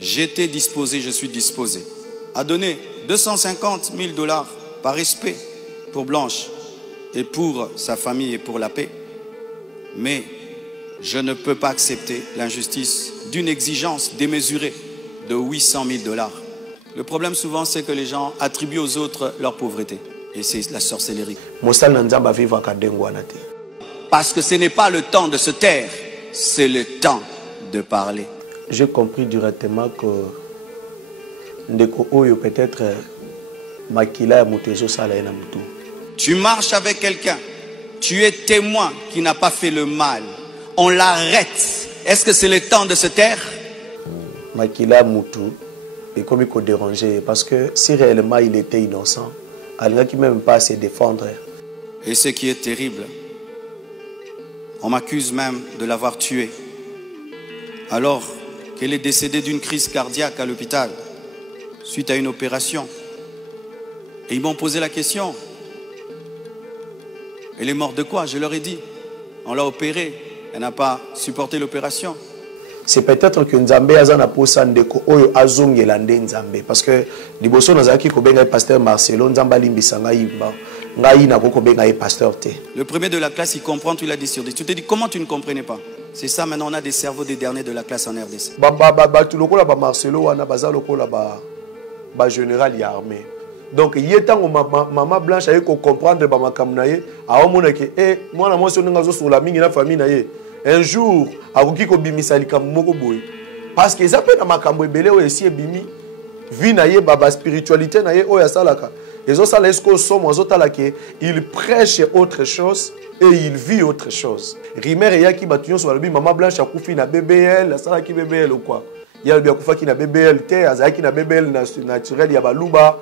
J'étais disposé, je suis disposé à donner 250 000 $ par respect pour Blanche et pour sa famille et pour la paix. Mais je ne peux pas accepter l'injustice d'une exigence démesurée de 800 000 $. Le problème souvent, c'est que les gens attribuent aux autres leur pauvreté. Et c'est la sorcellerie. Parce que ce n'est pas le temps de se taire, c'est le temps de parler. J'ai compris directement que Ndeko Oyo peut-être Makila Mutezo Sala na Mutu. Tu marches avec quelqu'un, tu es témoin qui n'a pas fait le mal. On l'arrête. Est-ce que c'est le temps de se taire? Makila Mutu est comme il faut déranger parce que si réellement il était innocent, il n'a même pas à se défendre. Et ce qui est terrible, on m'accuse même de l'avoir tué alors qu'elle est décédée d'une crise cardiaque à l'hôpital suite à une opération. Et ils m'ont posé la question. Elle est morte de quoi? Je leur ai dit. On l'a opérée. Elle n'a pas supporté l'opération. C'est peut-être que Nzambe azana posa ndeko oyo azongelande Nzambe parce que liboso nazaki ko benga pasteur Marcelo Nzamba limbisanga yimba ngai na ko benga pasteur te. Le premier de la classe il comprend, tu l'as dit sur 10. Tu te dis comment tu ne comprenais pas? C'est ça, maintenant on a des cerveaux des derniers de la classe en RDC. Tu lokola ba Marcelo wana baza lokola ba général ya armée. Donc yetango maman Blanche aye ko comprendre ba makamna ye a omona ke moi na moi so ngazo sur la mingi na famille na ye. Un jour, akoki ko bimisa likambo moko boy. Parce que ça peut na makambo ebele o esi ebimi vie na ye baba spiritualité na ye o ya salaka. Ezo sala esko somo azotala ke il prêche autre chose et il vit autre chose. Rimer ya ki batunyo so balobi maman Blanche akufi na BBL, sala ki BBL ou quoi. Ya lobi akufa ki na BBL te, azaki na BBL naturel ya baluba.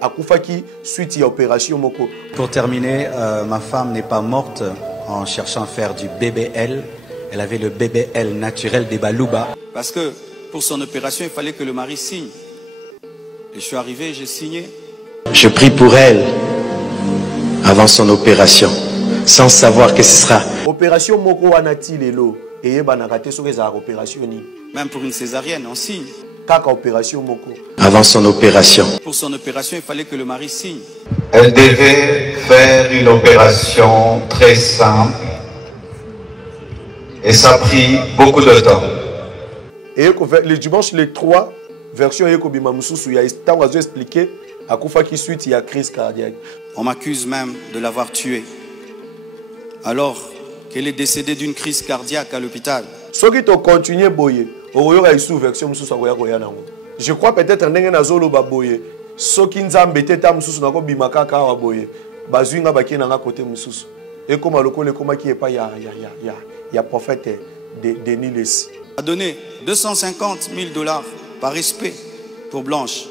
Akufaki suite à opération moko. Pour terminer, ma femme n'est pas morte en cherchant à faire du BBL. Elle avait le BBL naturel des Balouba. Parce que pour son opération, il fallait que le mari signe. Et je suis arrivé, j'ai signé. Je prie pour elle avant son opération, sans savoir que ce sera. Opération moko anati lelo et banakate so que ça opération ni. Même pour une césarienne, on signe. Opération moko. Avant son opération. Pour son opération, il fallait que le mari signe. Elle devait faire une opération très simple et ça a pris beaucoup de temps. Et le dimanche, les 3 versions Yekobima Mususu, il y a temps à expliquer à Koufa qui suite il y a crise cardiaque. On m'accuse même de l'avoir tuée alors qu'elle est décédée d'une crise cardiaque à l'hôpital. Ce qui te continue boyer. Je crois peut-être ndenge nazolo baboye soki nzambe teta mususu nako bimaka ka baboye bazuinga bakena nga côté mususu et comme lokole koma ki epa ya prophète Denis Lessi a donné 250 000 $ par respect pour Blanche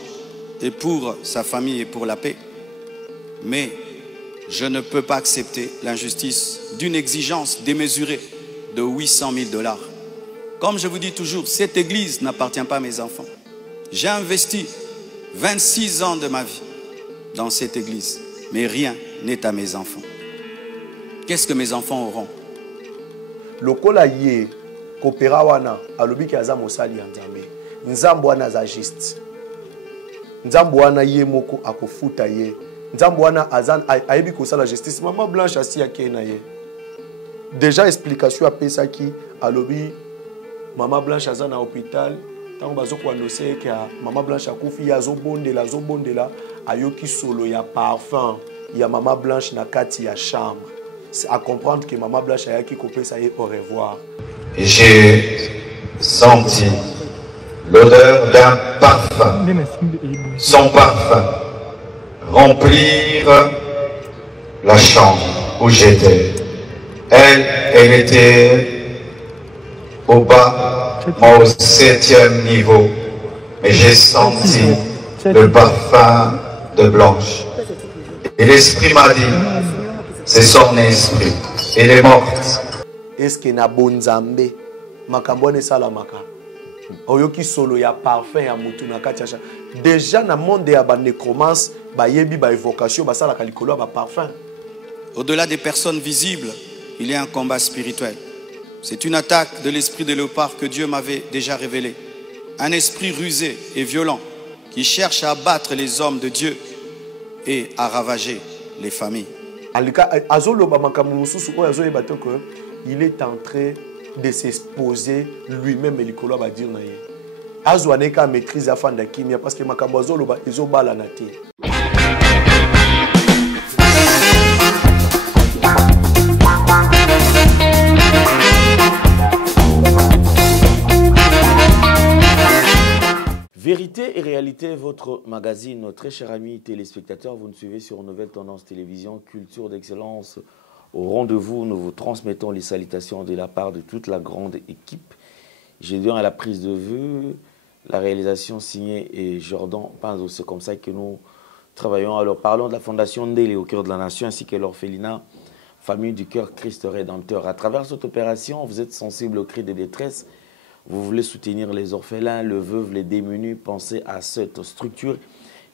et pour sa famille et pour la paix. Mais je ne peux pas accepter l'injustice d'une exigence démesurée de 800 000 $. Comme je vous dis toujours, cette église n'appartient pas à mes enfants. J'ai investi 26 ans de ma vie dans cette église, mais rien n'est à mes enfants. Qu'est-ce que mes enfants auront? Lokola ye kopera wana alobi ki aza mosali ya Nzambe. Nzambo wana za juste. Nzambo wana ye moko akofuta ye. Nzambo wana azan ayebi kosala justice. Maman Blanche asi ya kena ye. Déjà explication a pesa ki alobi Maman Blanche aza na hôpital. Tant bazo ko annoncer que Maman Blanche akufi ya zobondela ayoki solo ya parfum ya Maman Blanche na kati ya chambre. C'est à comprendre que Maman Blanche a qui coupé ça y au revoir. J'ai senti l'odeur d'un parfum, son parfum, remplir la chambre où j'étais. Elle était au bas, moi au 7e niveau, mais j'ai senti le parfum de Blanche. Et l'esprit m'a dit, c'est son esprit, elle est morte. Est-ce que na bonzambe makambone salamaka oyoki solo ya parfum ya mutu na kati ya déjà na monde ya ba nécromance ba yebi ba évocation ba sala kalikolo ba parfum. Au-delà des personnes visibles, il y a un combat spirituel. C'est une attaque de l'esprit de léopard que Dieu m'avait déjà révélé. un esprit rusé et violent qui cherche à abattre les hommes de Dieu et à ravager les familles. Il est en train de s'exposer lui-même et Nicolas va dire naïe. Azouaneka maîtrise à fin d'Akimia parce que Makabazolo ba izobala nati. Vérité et réalité, votre magazine, très chers amis téléspectateurs, vous nous suivez sur Nouvelle Tendance Télévision, culture d'excellence. Au rendez-vous, nous vous transmettons les salutations de la part de toute la grande équipe. J'ai bien à la prise de vue, la réalisation signée et Jordan Panzo. C'est comme ça que nous travaillons. Alors parlons de la Fondation Ndélé au cœur de la nation ainsi que l'orphelinat Famille du Cœur Christ Rédempteur. À travers cette opération, vous êtes sensible aux cris de détresse. Vous voulez soutenir les orphelins, les veuves, les démunis. Pensez à cette structure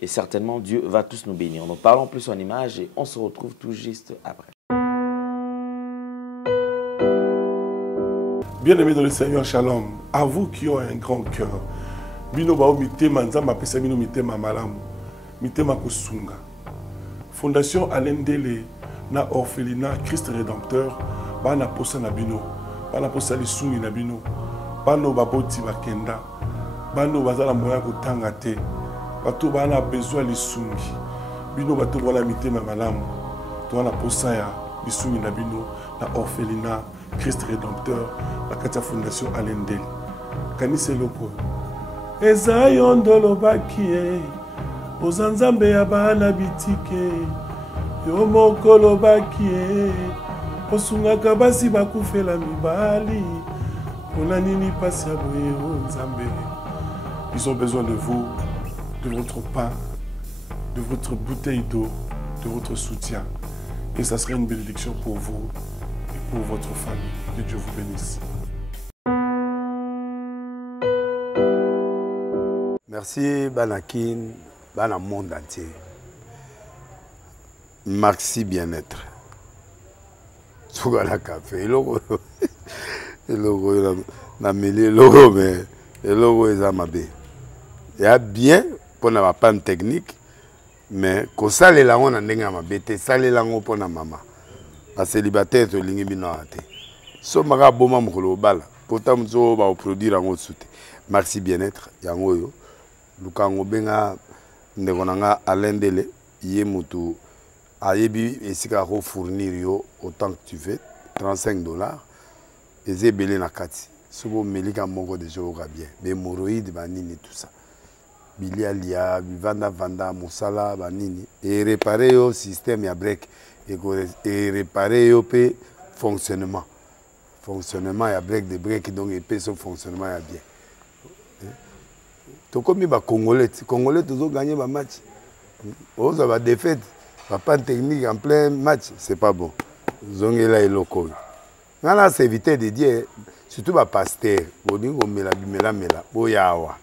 et certainement Dieu va tous nous bénir. Donc parlons plus en images et on se retrouve tout juste après. Bien-aimés dans le Seigneur, shalom. À vous qui ont un grand cœur. Bino bao mitema nzamba pesa bino mitema malamu. Mitema kusunga. Fondation Alain Ndélé na orphelinat Christ Rédempteur bana posa na bino. Bana posa lisungi na bino. Bano baboti bakenda. Bano bazala moya kotanga te. Bato bana besoin lisungi. Bino bato wala mitema malamu. To na posa ya lisungi na bino na orphelinat Christ Rédempteur, la Katia Fondation Alain Ndélé. Kanise loko. Eza yondolo bakie, ozanzambe ya bana bitike, yo mokolo bakie, osungaka basi bakufela mibali, pona nini pasi ya boye o nzambe. Ils ont besoin de vous, de votre pain, de votre bouteille d'eau, de votre soutien. Et ça serait une bénédiction pour vous. Pour votre famille. Que Dieu vous bénisse. Merci Banakin, Bana monde entier. Merci bien-être. Sougala café, logo na mêlé logo mais logo est amabé. Il y a bien pour na panne technique mais ko sale la on ndenga mabete sale la ngo pour na mama. A célibataire to lingi bino ate so maka boma mukolo bala pourtant mzo ba produire en soute merci bien-être yango yo lukango benga ndeko nanga Alain Ndélé ye mutu ayebi esika ko fournir yo autant que tu veux $35 ezebele na kati sobo melika moko de joga bien be moroïde banini tout ça bilia lia vanda musala banini et réparer yo système ya break et réparer le fonctionnement. Fonctionnement, il y a break de break, donc il y a fonctionnement bien. Tout comme les Congolais, toujours gagné le match. Ils ont défaite, pas de technique en plein match, c'est pas bon. Ils ont là et locaux. On a évité de dire, surtout les pasteurs, ils ont mis la mela, boyawa.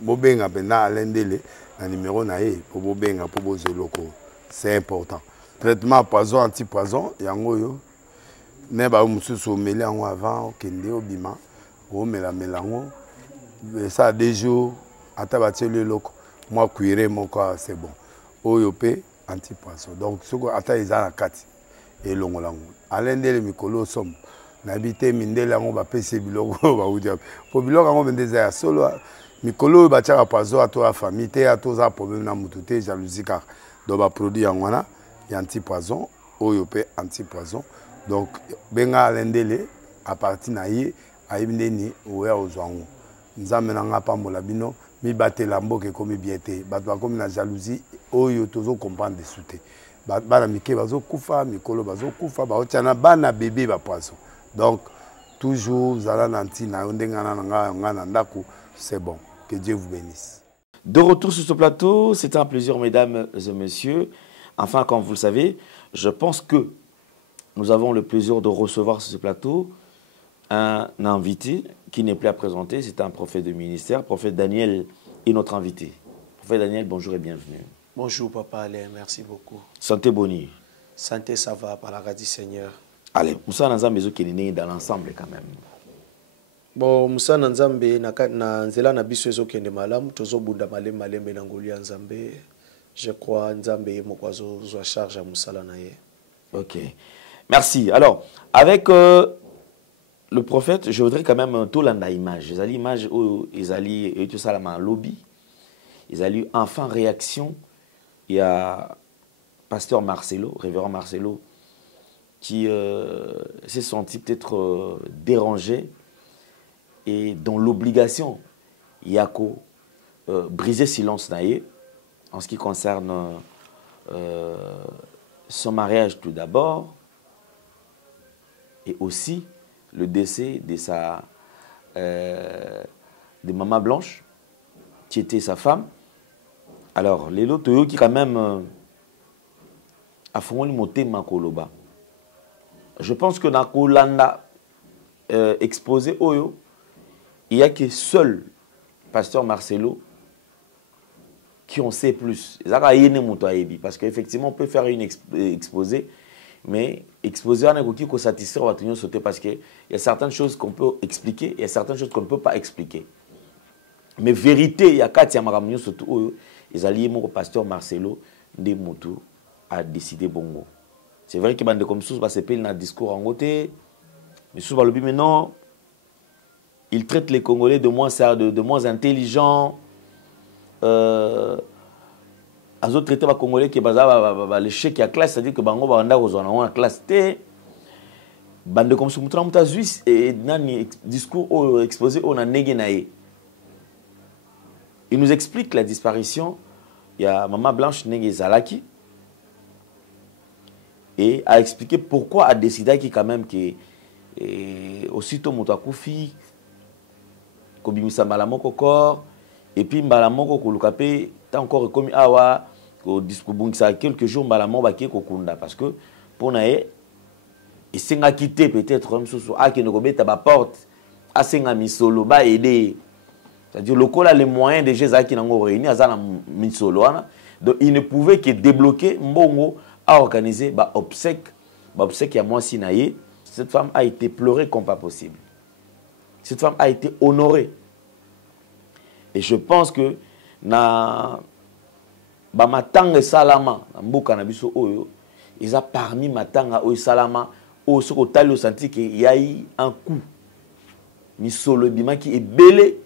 Bobenga pena Alain Ndélé, le numéro naé pour bobenga pour boser locaux. C'est important. Traitement poison anti-poison yango yo ne ba mususu meli yango avant kende obima o mela melango ça a des jours ata batie le loko moi cuire mon corps c'est bon oyo pe anti-poison donc soko ata izana kati et longolango Alain Ndélé mikolo som na bité mindele yango ba pese biloko ba udia po biloko yango bendeza ya solo mikolo ba tiaka poison ato la famille te ato za problème na mututé jalousie car do ba produit yango na anti-poison, oyopé anti-poison. Donc, benga Alain Ndélé, à partir naïe, aïmneni, oué aux ouangou. Nous amenons pas mon labino, mi batte lambo que comme biété, batwa comme la jalousie, oyo tozo comprendre des soutés. Bana mike bazo kufa, mikolo bazo kufa, ba otiana bana bébé ba poisson. Donc, toujours zala nanti na ondengana nga ndako, c'est bon. Que Dieu vous bénisse. De retour sur ce plateau, c'est un plaisir, mesdames et messieurs. Enfin, comme vous le savez, je pense que nous avons le plaisir de recevoir sur ce plateau un invité qui n'est plus à présenter. C'est un prophète de ministère. Prophète Daniel est notre invité. Prophète Daniel, bonjour et bienvenue. Bonjour Papa Alain, merci beaucoup. Santé Boni. Santé, ça va par la grâce du Seigneur. Allez, nous sommes dans un maison qui est né dans l'ensemble quand même. Bon, Moussa Nzambe na nzela na biso ezokende malamu tozobunda malembe na ngolu ya Nzambe. Je crois Nzambe mokwazo zo charge à Moussala na ye. OK. Merci. Alors, avec le prophète, je voudrais quand même tout l'anda image. Les images où ils allaient et tout ça là lobby. Ils allaient enfin réaction. Il y a pasteur Marcelo, révérend Marcelo, qui s'est senti peut-être dérangé et dans l'obligation, il y a qu'à briser silence naïe en ce qui concerne son mariage tout d'abord et aussi le décès de de Maman Blanche qui était sa femme. Alors les autres qui quand même a fait le moté makoloba. Je pense que dans Kolanda exposé Oyo, il n'y a que seul pasteur Marcelo qui en sait plus. Parce qu'effectivement, on peut faire une exposé, mais exposé, on a qui satisfaire parce qu'il y a certaines choses qu'on peut expliquer et il y a certaines choses qu'on ne peut pas expliquer. Mais vérité, il y a Katia Maramnyo surtout, ils allaient mon pasteur Marcelo de Moutou a décidé bongo. C'est vrai que bande comme ça, c'est pas un discours en côté, mais souvent le mais non, il traite les Congolais de moins intelligents. Azo traité les Congolais qui baza l'échec à classe, c'est-à-dire que bango banda aux classe T. Bande comme ça, mutra Suisse et nani discours exposé on a négenaé. Il nous explique la disparition. Il y a Maman Blanche Nege Zalaki et a expliqué pourquoi a décidé qu'il quand même que aussitôt Moutakufi Kobimisa Malamoko corps et puis Malamoko Kolukape t'as encore commis awa au discours ça quelques jours Malamoko Baki Kokunda parce que pour nae et s'enga quitté peut-être même sous a qui ne commet ta porte a s'enga misolo ba aider. C'est-à-dire le col a les moyens de Jésus qui n'ont réuni à Zana Mitsoloana. Donc il ne pouvait que débloquer Mbongo à organiser obsèque il y a moins sinaïe. Cette femme a été pleurée comme pas possible. Cette femme a été honorée. Et je pense que na matanga salama mboka na biso oyo ils a parmi matanga oyo salama au soko tali senti qu'il y a eu un coup misolo bima qui est belé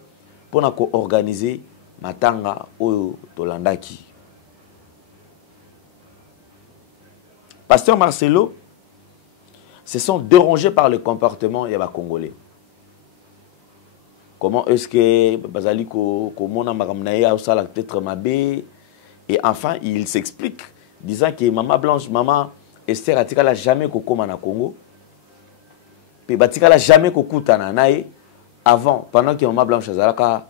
pour organiser matanga oyo tolandaki. Pasteur Marcelo se sont dérangés par le comportement des Congolais. Comment est-ce que Bazali comment peut-être mabé et enfin il s'explique disant que Maman Blanche, Maman Esther atikala jamais kokoma na Congo. Puis batikala jamais kokutana nae avant pendant que Maman Blanche azalaka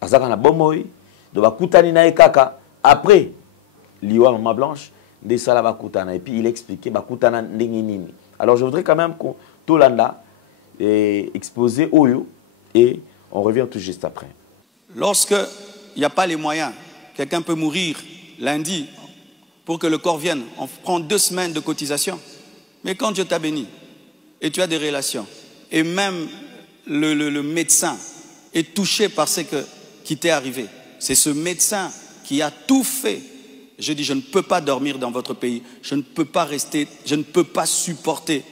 na bomoy de bakutani nae kaka après liwa Maman Blanche de sala bakutana et puis il expliquait bakutana ndenge nini. Alors je voudrais quand même que Tolanda exposé Oyo et on revient tout juste après. Lorsque il n'y a pas les moyens, quelqu'un peut mourir lundi pour que le corps vienne. On prend 2 semaines de cotisation. Mais quand Dieu t'a béni et tu as des relations et même le médecin est touché par ce qui t'est arrivé, c'est ce médecin qui a tout fait. Je dis, je ne peux pas dormir dans votre pays, je ne peux pas rester, je ne peux pas supporter.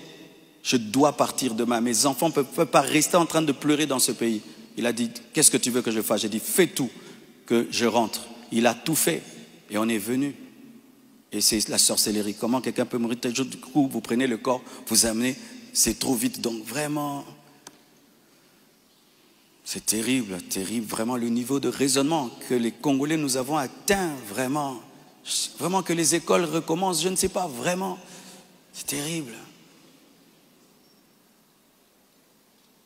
Je dois partir demain. Mes enfants ne peuvent pas rester en train de pleurer dans ce pays. Il a dit, qu'est-ce que tu veux que je fasse? J'ai dit, fais tout, que je rentre. Il a tout fait. Et on est venu. Et c'est la sorcellerie. Comment quelqu'un peut mourir? Du coup, vous prenez le corps, vous amenez, c'est trop vite. Donc vraiment, c'est terrible, terrible. Vraiment le niveau de raisonnement que les Congolais nous avons atteint, vraiment. Vraiment que les écoles recommencent, je ne sais pas, vraiment. C'est terrible.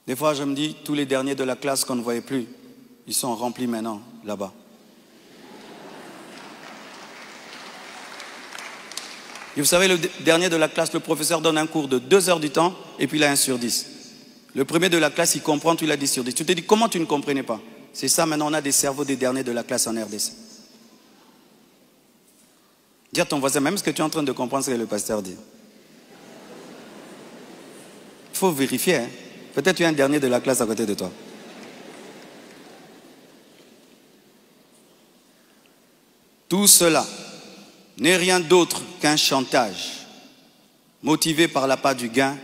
Des fois, je me dis, tous les derniers de la classe qu'on ne voyait plus, ils sont remplis maintenant, là-bas. Et vous savez, le dernier de la classe, le professeur donne un cours de 2 heures du temps, et puis il a 1 sur 10. Le premier de la classe, il comprend, tu l'as 10 sur 10. Tu te dis, comment tu ne comprenais pas? C'est ça, maintenant, on a des cerveaux des derniers de la classe en RDC. Dis à ton voisin, même ce que tu es en train de comprendre, ce que le pasteur dit. Il faut vérifier, hein. Peut-être tu as un dernier de la classe à côté de toi. Tout cela n'est rien d'autre qu'un chantage, motivé par l'appât du gain,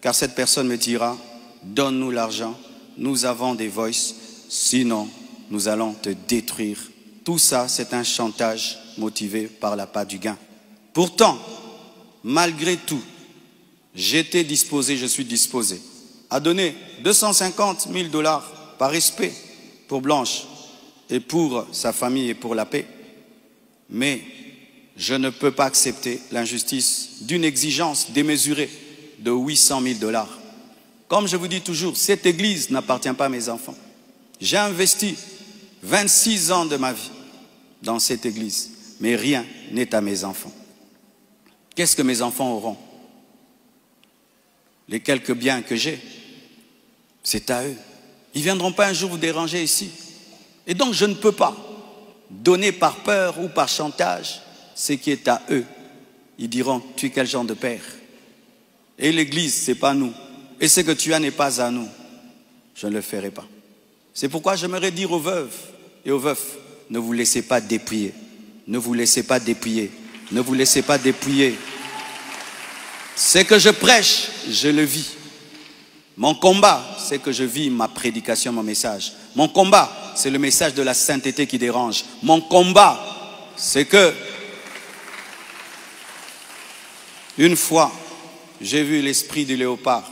car cette personne me dira, donne-nous l'argent, nous avons des voices, sinon nous allons te détruire. Tout ça, c'est un chantage motivé par l'appât du gain. Pourtant, malgré tout, j'étais disposé, je suis disposé à donner 250 000 $ par respect pour Blanche et pour sa famille et pour la paix. Mais je ne peux pas accepter l'injustice d'une exigence démesurée de 800 000 $. Comme je vous dis toujours, cette église n'appartient pas à mes enfants. J'ai investi 26 ans de ma vie dans cette église, mais rien n'est à mes enfants. Qu'est-ce que mes enfants auront? Les quelques biens que j'ai, c'est à eux. Ils ne viendront pas un jour vous déranger ici. Et donc je ne peux pas donner par peur ou par chantage ce qui est à eux. Ils diront, tu es quel genre de père? Et l'église, ce n'est pas nous. Et ce que tu as n'est pas à nous. Je ne le ferai pas. C'est pourquoi j'aimerais dire aux veuves et aux veufs, ne vous laissez pas dépouiller. Ne vous laissez pas dépouiller. Ne vous laissez pas dépouiller. Ce que je prêche, je le vis. Mon combat, c'est que je vis ma prédication, mon message. Mon combat, c'est le message de la sainteté qui dérange. Mon combat, c'est que une fois, j'ai vu l'esprit du léopard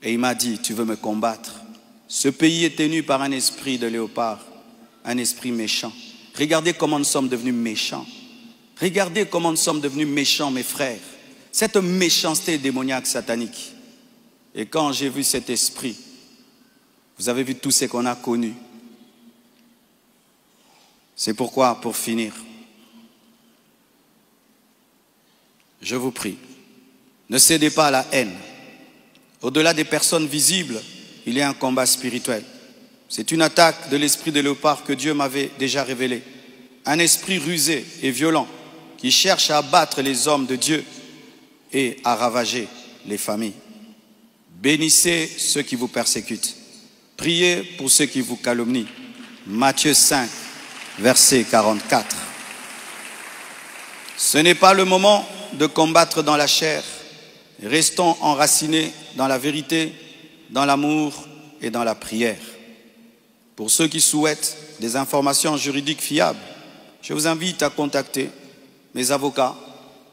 et il m'a dit, tu veux me combattre? Ce pays est tenu par un esprit de léopard, un esprit méchant. Regardez comment nous sommes devenus méchants. Regardez comment nous sommes devenus méchants, mes frères. Cette méchanceté démoniaque satanique. Et quand j'ai vu cet esprit, vous avez vu tout ce qu'on a connu. C'est pourquoi, pour finir, je vous prie, ne cédez pas à la haine. Au-delà des personnes visibles, il y a un combat spirituel. C'est une attaque de l'esprit de léopard que Dieu m'avait déjà révélé. Un esprit rusé et violent qui cherche à abattre les hommes de Dieu et à ravager les familles. Bénissez ceux qui vous persécutent. Priez pour ceux qui vous calomnient. Matthieu 5, verset 44. Ce n'est pas le moment de combattre dans la chair. Restons enracinés dans la vérité, dans l'amour et dans la prière. Pour ceux qui souhaitent des informations juridiques fiables, je vous invite à contacter mes avocats,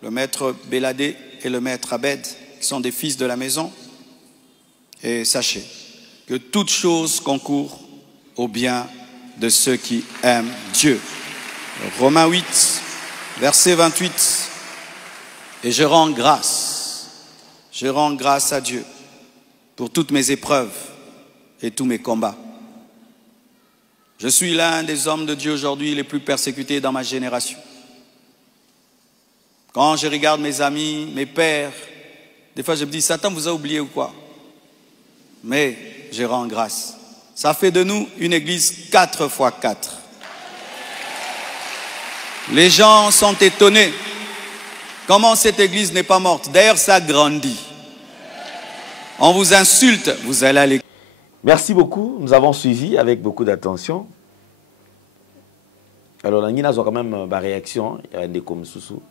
le maître Béladé et le maître Abed, qui sont des fils de la maison. Et sachez que toute chose concourt au bien de ceux qui aiment Dieu. Romains 8, verset 28. Et je rends grâce à Dieu pour toutes mes épreuves et tous mes combats. Je suis l'un des hommes de Dieu aujourd'hui les plus persécutés dans ma génération. Quand je regarde mes amis, mes pères, des fois je me dis, Satan vous a oublié ou quoi? Mais je rends grâce. Ça fait de nous une église 4 x 4. Les gens sont étonnés. Comment cette église n'est pas morte? D'ailleurs, ça grandit. On vous insulte, vous allez à l'église. Merci beaucoup. Nous avons suivi avec beaucoup d'attention. Alors, il y a quand même une réaction. Il y a des comme sous.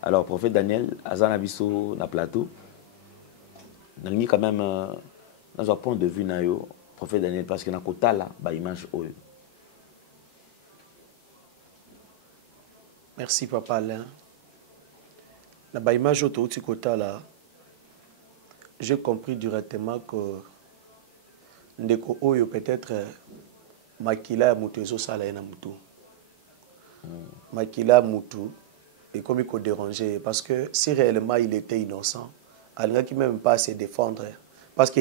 Alors, prophète Daniel, Azan Abisso, na plateau. Il y a quand même un point de vue, prophète Daniel, parce qu'il y a un côté là, une image. Merci, Papa Alain. Dans l'image là, j'ai compris directement que ndeko oyo peut-être makila ya mutu ezosala ye na mutu. Makila ya mutu et comme il faut déranger parce que si réellement il était innocent, il qui même pas se défendre parce que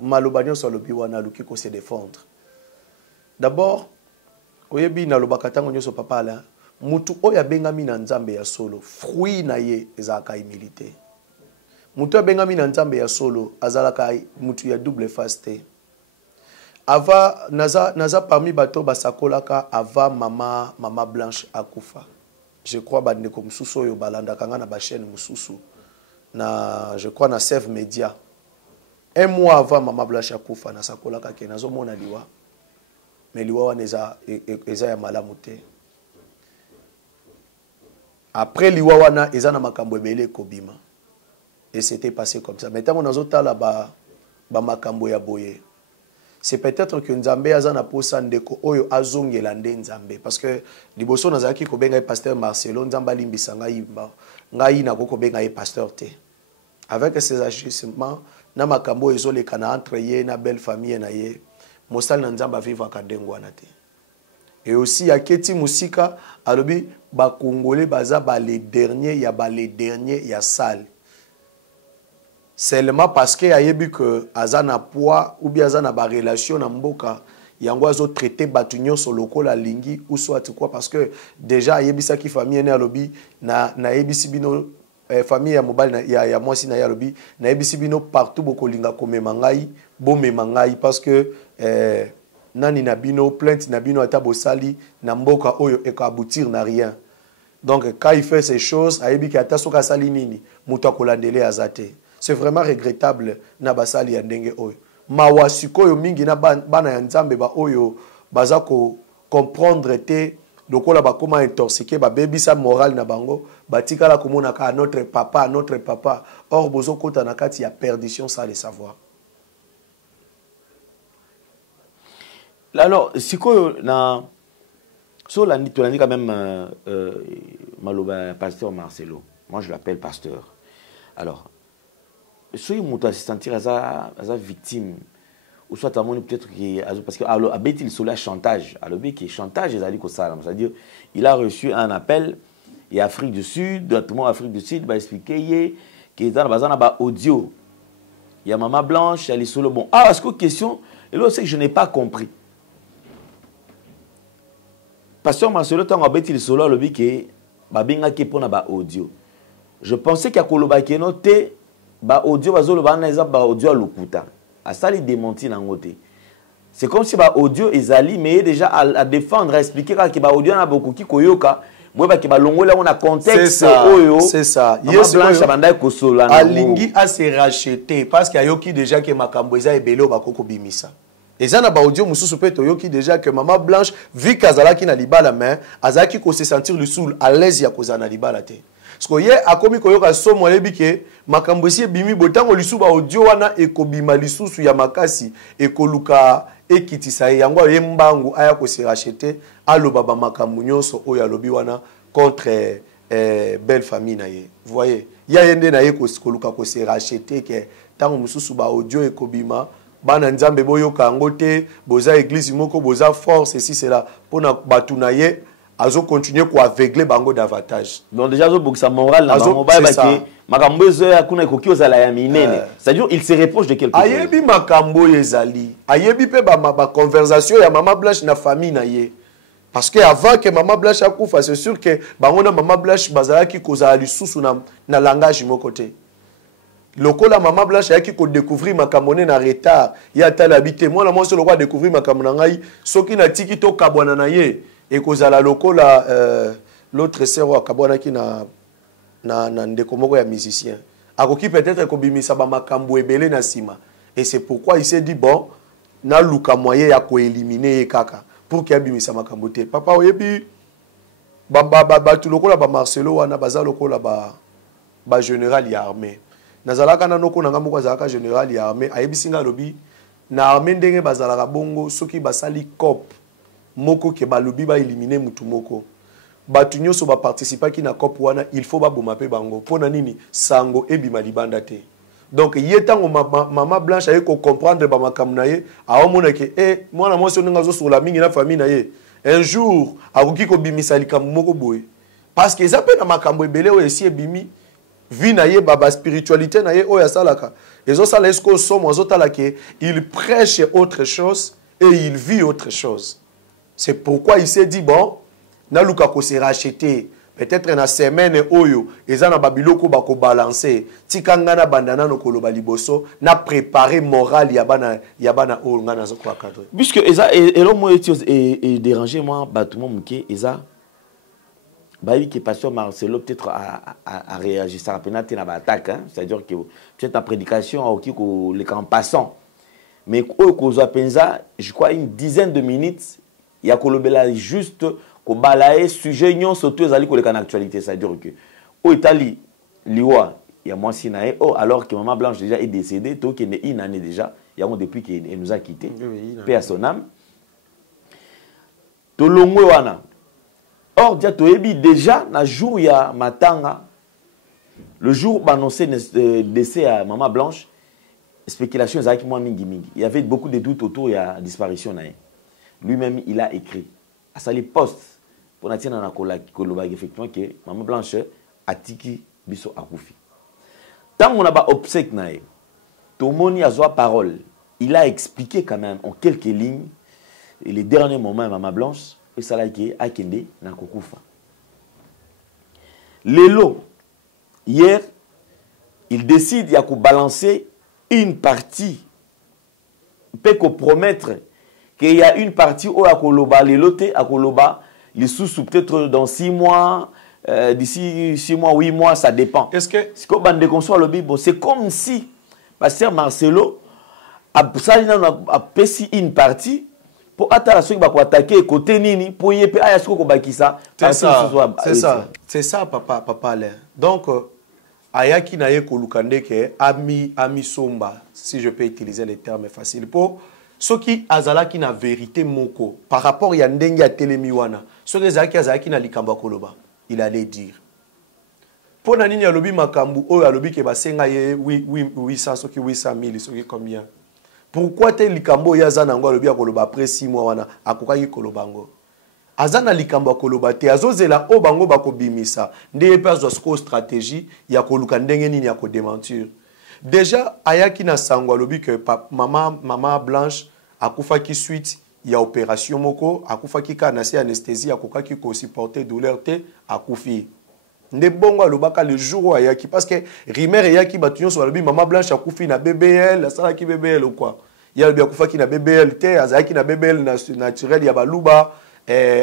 malobagnon sur le biwana luki ko se défendre. D'abord, oyebi na lobakata ngonyo so papa là, mutu oya bengami na nzambe ya solo, fruit na ye ezaka humilité. Mutu bengami na nzambe ya solo azalaka mutu ya double face. Ava naza parmi bato basakolaka ava mama Blanche akufa. Je crois bandeko mususu oyo balanda kanga na ba chaîne mususu na je crois na Save Media. un mois avant Maman Blanche akufa na sakola kake nazo mona liwa mais liwa wana eza ya malamu te. Après liwa wana eza na makambo ebele kobima et c'était passé comme ça. Maintenant nazo tala ba makambo ya boye. C'est peut-être que Nzambe azana posa ndeko oyo azongela nde Nzambe parce que liboso nazaki ko benga pasteur Marcelo Nzamba limbisa ngai na ko benga pasteur te. Avec ces agissements na makambo ezoleka entre ye na belle famille na ye mosali na Nzamba vivre kandengo wana te. Et aussi ya keti musika alobi ba congolais baza ba les derniers ya sale. Seulement parce que ayebi que azana poids ou bien azana ba relation na mboka yango azo traiter batunyo sur lokola lingi ou soit quoi parce que déjà ayebi sa ki famille ne alobi na yebisi bino famille ya mobile ya mwasi na yalobi na yebisi bino partout bokolinga komema ngai bomema ngai parce que nani na bino plainte na bino ata bosali na mboka oyo ekaboutir na rien. Donc quand il fait ces choses ayebi ki ata soka sali nini muto akolandele azate. C'est vraiment regrettable na basali ya ndenge oyo. Mawasiko yo mingi na bana ya Nzambe ba oyo baza ko comprendre te lokola ba comment intoxiquer ba baby sa moral na bango batikala komona ka notre papa or bozo kota na kati ya perdition sans le savoir. Alors sikoyo na so la nito quand même maloba pasteur Marcelo. Moi je l'appelle pasteur. Alors soit il se sentir à victime ou soit peut-être parce que il sur chantage alors qui chantage c'est-à-dire il a reçu un appel et Afrique du Sud directement Afrique du Sud va expliquer qu'il dans la audio il y a Maman Blanche elle est solo bon est-ce que question et là c'est que je n'ai pas compris pasteur Marcelo tant il solo le que babinga qui pour na audio je pensais qu'il y a koloba qui noté ba audio bazolo bana eza ba audio lokuta asali démenti na ngote c'est comme si ba audio ezali mais déjà à défendre à expliquer que ba audio na beaucoup ki koyoka moi ba ki ba longola on a contexte oyo c'est ça yes blanche banda ko sola na alingi a se racheter parce qu'il y a yoki déjà que makambo eza ebelo ba koko bimisa eza na ba audio mususu pe to yoki déjà que Maman Blanche vu kazala ki na libala mais azaki ko se sentir le soul à l'aise ya kozana libala te. Parce que hier a commis koyoka somo lebike makambo esi bimi botango lisuba audio wana ekobima lisusu ya makasi ekoluka ekitisa yango yembangu aya ko se racheter aloba ba makambo nyonso oyo alobi wana contre belle famille na ye. Vous voyez, ya yende na ye ko koluka ko se racheter que tango mususu ba audio ekobima bana Nzambe boyoka ngote boza église moko boza force ici c'est là pona batuna ye azo continuer ko aveugler bango davantage. Donc déjà azo bokisa moral na bango ba ki makambo ezo ya kuna ekoki ozala ya minene. C'est-à-dire il se reproche de quelque chose. Ayebi makambo ezali. Ayebi pe ba conversation ya Maman Blanche na famille na ye. Parce que avant que Maman Blanche akufa c'est sûr que bango na Maman Blanche bazala ki kozala lisusu na langage moko te. Lokola Maman Blanche yaki ko découvrir makambo na retard ya tala habité moi na moi so lokwa découvrir makambo na ngai soki na tiki to kabwana na ye. Et kozala lokola l'autre sœur akabwana ki na ndeko moko ya musicien akoki peut-être ko bimisa ba makambo ebele na sima et c'est pourquoi il s'est dit bon na luka moyen ya ko éliminer kaka pour qu'il bimisa makambo te papa oyebi ba tu lokola ba Marcelo wana baza lokola ba général ya armée nazalaka na noko nanga moko azalaka général ya armée ayebi singa lobi na armée ndenge bazalaka bongo soki basali cop moko ke balobi ba éliminer mutu moko batu nyoso ba participer ki na cop wana il faut ba boma pe bango pona nini sango ebima libanda te donc yetango Maman Blanche aye ko comprendre ba makamna ye awomona ke mwana mwasi onenga zo sur la mingi na famille na ye un jour akoki ko bimisa likambo moko boye parce que ça pe na makambo ebele o esi ebimi vie na ye ba spiritualité na ye o ya salaka ezo sala esko somo azotala ke il prêche autre chose et il vit autre chose. C'est pourquoi il s'est dit, bon, na luka ko se racheter. Peut-être na semaine oyo, ezana babiloko bako balancer. Tikanga na bandana no koloba liboso, na préparer moral yabana o ngana zo kwa cadre. Puisque eza elo mo etios et déranger moi batumo muke eza bah que pasteur Marcelo peut-être a réagi ça rapidement à l'attaque, hein? C'est-à-dire que peut-être en prédication en passant, mais au Penza, je crois une dizaine de minutes, il y a kolobela juste ko balaye sujet nyon surtout ezali ko en actualité, c'est-à-dire que au Italie liwa il y a moi sinae alors que maman Blanche déjà est décédée, donc il y a une année déjà, il y a depuis qu'elle nous a quitté, paix à son âme. To longwe wana. Or, déjà, le jour il y a matanga, le jour où annoncé le décès à Maman Blanche, spéculation, il y avait beaucoup de doutes autour de la disparition. Lui-même, il a écrit à sa poste pour nous dire effectivement que Maman Blanche a tiki biso akufi. Tant qu'on a obsèque, Tomoni a zoa parole, il a expliqué quand même en quelques lignes et les derniers moments de Maman Blanche. Et ça là qui a kende na kokufa. Lelo, hier, il décide de balancer une partie. Il peut promettre qu'il y a une partie où à Koloba, les lotés à Koloba, les sous peut-être dans 6 mois, d'ici 6 mois, 8 mois, ça dépend. Est-ce que c'est comme si pasteur Marcelo a payé une partie pour attaquer côté nini pour y c'est ça papa Alain. Donc ayaki na ye kolukande ke ami somba, si je peux utiliser les termes faciles, pour ceux qui azalaki na vérité moko par rapport ya ndenge ya telemiwana, ceux qui azalaki na likamba koloba, il allait dire pour na nini alobi makambu oyo alobi ke basenga ye 800 soki 800,000 soki combien. Pourquoi te likambo ya zanango alobi akoloba après 6 mois wana akokaki kolobango azana likambo koloba te azozela o bango bakobimisa ndeye pe azwa stratégie ya koluka ndenge nini ya ko démentir. Déjà ayaki na sango alobi que maman Blanche akufaki suite ya opération moko akufaki ka na anesthésie akokaki ko supporter douleur te akufi. Ne bongo alobaka le jour ayaki parce que Rimer ayaki batunyo sur alobi Maman Blanche akufi na BBL, sala ki BBL ou quoi. Ya lobi akufaki na BBL te, azaki na BBL naturel ya baluba,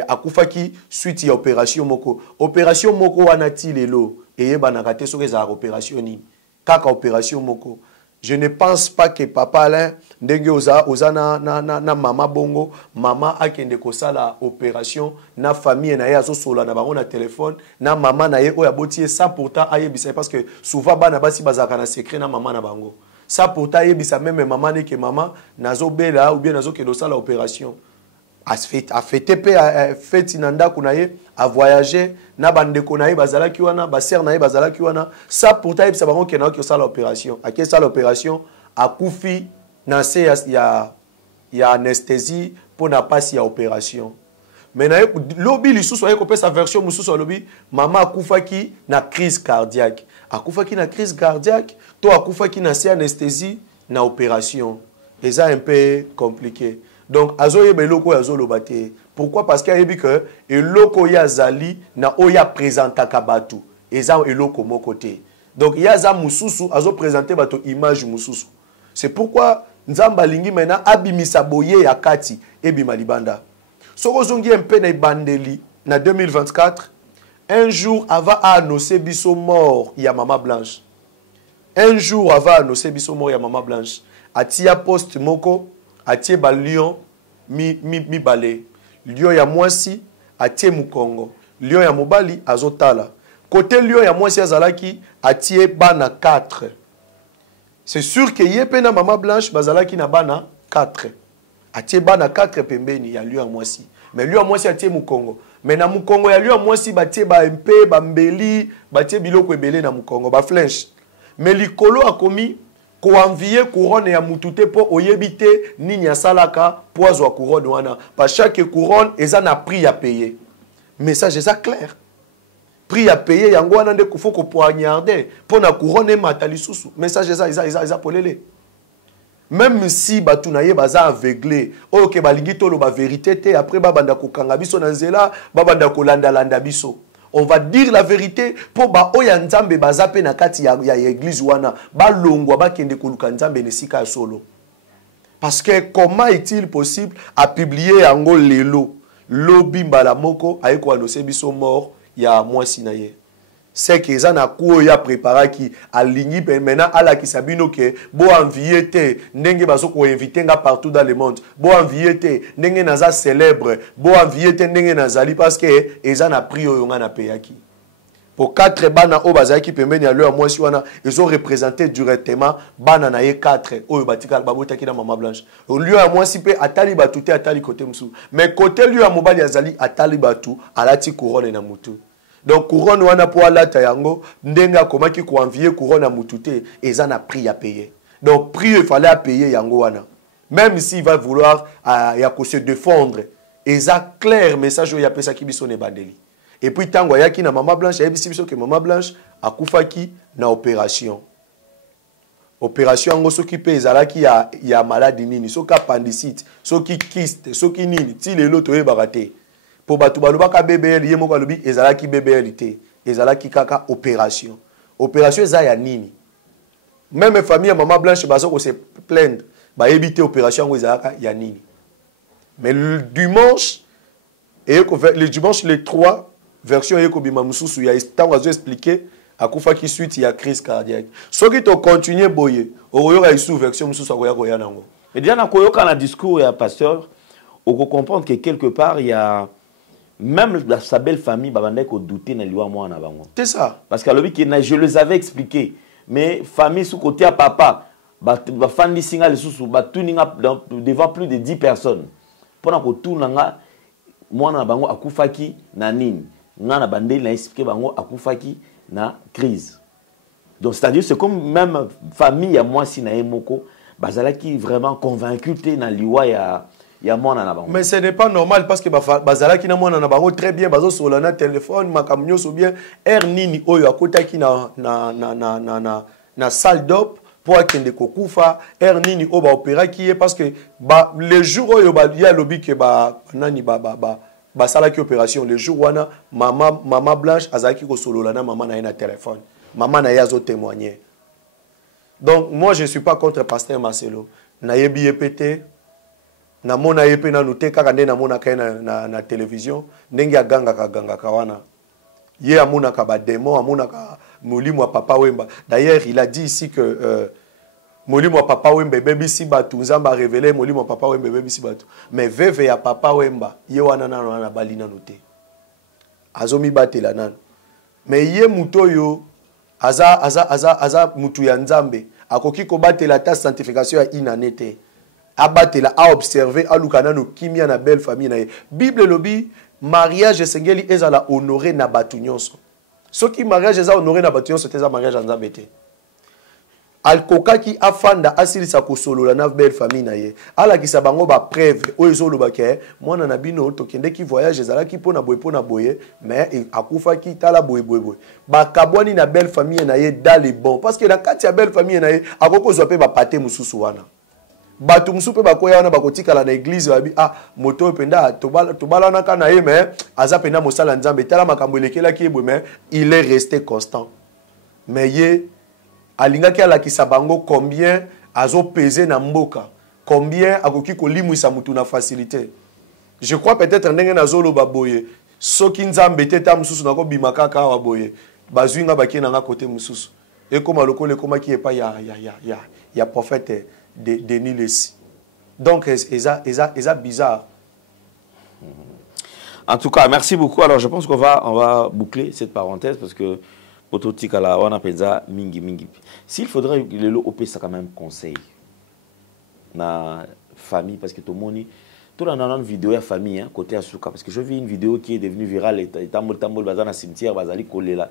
akufaki suite ya opération moko. Opération moko wana ti lelo eyeba na raté soki za opération ni. Kaka opération moko. Je ne pense pas que papa Alain ndenge oza na mama bongo, mama akende kosala opération na famille na ye azosola na bango na téléphone, na mama na ye oya botie ça pourtant ayebisa parce que souvent bana basi bazaka na secret na mama na bango. Ça pourtant ayebisa même maman ne que maman nazo bela ou bien nazo kendo sala opération. A fêté pe fête inanda kunaye a voyager na bande kunaye bazala kiwana ba sœur naye bazala kiwana ça pourtant ibsa bango kena ki sala opération a ki sala opération a kufi na se ya anesthésie pour na passe ya opération mais na lobi lisusu ayeko pesa version mususu lobi maman akufaki na crise cardiaque akufaki na crise cardiaque to akufaki na se anesthésie na opération et ça un peu compliqué. Donc, azoye beloko azoloba te. Pourquoi? Parce qu'il y a dit que eloko ya zali na oya présenta kabatu. Eza eloko moko te. Donc, il y a za mususu azo présenter bato image mususu. C'est pourquoi nzamba lingi maintenant abimisa boye ya kati ebima libanda. Soko zongi un peu na bandeli na 2024, un jour avant à annoncer biso mort ya Maman Blanche. Un jour avant à annoncer biso mort ya Maman Blanche. Atia post moko atie ba lion mi balé lion ya mwasi atie mukongo lion ya mobali azotala côté lion ya mwasi azalaki atie bana 4. C'est sûr que yepena Maman Blanche bazalaki na bana 4 atie bana 4 pembeni ya lion ya mwasi mais lion ya mwasi atie mukongo mais na mukongo ya lion ya mwasi batie ba mpe ba mbeli batie biloko ebele na mukongo ba flèche mais likolo akomi ko envier couronne ya mutute po oyebite nini ya salaka poizo wa couronne wana pa chaque couronne eza na prix à payer. Message est ça clair. Prix à payer yango wana nde kufo ko poignarder po na couronne matali susu. Message eza polele. Même si batu na ye baza aveuglé, OK balingi tolo ba vérité te après babanda ko kanga biso na nzela, babanda ko landa biso. On va dire la vérité pour ba oya nzambe bazape na kati ya église wana ba longwa ba kende koluka nzambe nesika solo. Parce que comment est-il possible à publier yango lelo lobi mbala moko ayeko annoncer biso mort ya mwasi na ye. C'est que ça na ko ya préparé qui aligné maintenant à la qui sabino que bo envier te ndenge baso ko inviter nga partout dans le monde. Bo envier te ndenge naza célèbre, bo envier te ndenge nazali parce que eza na prix oyo nga na payaki. Pour 4 bana o bazaki pembeni ya leur mwasi wana ils ont représenté directement bana na ye 4 oyo batika babotaki na mama blanche. Au lieu ya mwasi pe atali batu te atali côté musu. Mais côté lieu ya mobali azali atali batu alati couronne na mutu. Donc couronne wana po alata yango ndenga komaki ko envier couronne à mutute eza na prix à payer. Donc prix il fallait payer yango wana. Même s'il va vouloir ya ko se défendre, eza clair message ya pesa ki biso ne bandeli. Et puis tango yaki na mama blanche ya bisi biso que mama blanche akufaki na opération. Opération yango soki pe ezalaki ya maladie nini, soki appendicite, soki kyste, soki nini, ti lelo to yebaka te. Pour batu balobaka BBL yemo balobi ezalaki BBL te ezalaki kaka opération eza ya nini même famille ya mama blanche baso ko se plaindre ba éviter opération ngo ezalaka ya nini mais le dimanche le dimanche les 3 version yeko bima mususu ya tango azo expliquer akufa ki suite ya crise cardiaque soki to continuer boye oyoka isu version mususu akoya koya nango mais déjà na koyoka na discours ya pasteur on peut comprendre que quelque part il y a même sa belle famille, babandai ko douter na liwa mwana bango. C'est ça. Parce que je les avais expliqué. Mais famille sous côté à papa, ba fandi singa le sous ba tuninga devant plus de 10 personnes. Pendant que tout nanga mwana bango akufaki na nini. Nga na bandé na expliqué bango akufaki na crise. Donc c'est-à-dire c'est comme même famille à moi si na emoko bazala qui vraiment convaincu te na liwa ya mais ce n'est pas normal parce que bazalaki na mwana na bango très bien bazo sur na téléphone makamnyo so bien nini oyo akotaki na salle d'op pour akende kokufa nini o ba opéra qui est parce que le jour oyo ba ya lobby que nani salaki opération le jour wana mama blanche azaki ko solola na mama na na téléphone mama na yazo témoigner. Donc moi je suis pas contre pasteur Marcelo na yebi epete na mona yepe na nute kaka nde na mona kay na télévision ndenge aganga kawana ye amona ka ba démon amona ka molimo wa papa Wemba. D'ailleurs il a dit ici que molimo wa papa Wemba bebi si batu nzamba révélé molimo wa papa Wemba bebi si batu mais veve ya papa Wemba ye wana na bali na nute azomi batela nana mais ye mutoyo aza mutu ya nzambe akoki ko batela ta sanctification ya inanete abatela a observer alukana no kimia na belle famille na ye. Bible lobi mariage sengeli ezala honoré na batu nyonso. Soki mariage eza honoré na batu nyonso teza mariage nzambe te. Alkokaki afanda asilisa kosolola na belle famille na ye. Ala kisa bango ba preuve oyo ezoloba ke mwana na bino tokende ki voyage ezala ki pona boye mais akufa ki tala boye. Ba kabwani na belle famille na ye dans les bons parce que na kati ya belle famille na ye akoko zo pe ba pate mususu wana. Batu musupe bakoya wana bakotikala na église babi moto penda tobala na kana ye mais aza penda mosala nzambe tala makambo elekela ki ebwe mais il est resté constant. Mais ye alingaki alakisa bango combien azo peser na mboka, combien akoki kolimwisa mutu na facilité. Je crois peut-être ndenge nazolo baboye soki nzambe te ta mususu nako bimaka ka wa boye bazwinga bakina nga côté mususu et comme lokole koma ki epa ya prophète de Nilesi. Donc, c'est bizarre. En tout cas, merci beaucoup. Alors, je pense qu'on va boucler cette parenthèse parce que Pototikala, on appelle ça mingi. S'il faudrait le l'OP, ça quand même conseil. Na famille, parce que tout le monde, tout le monde a une vidéo à famille, côté Asuka, parce que je vis une vidéo qui est devenue virale, et Tambol Bazan à cimetière, Bazali collé là.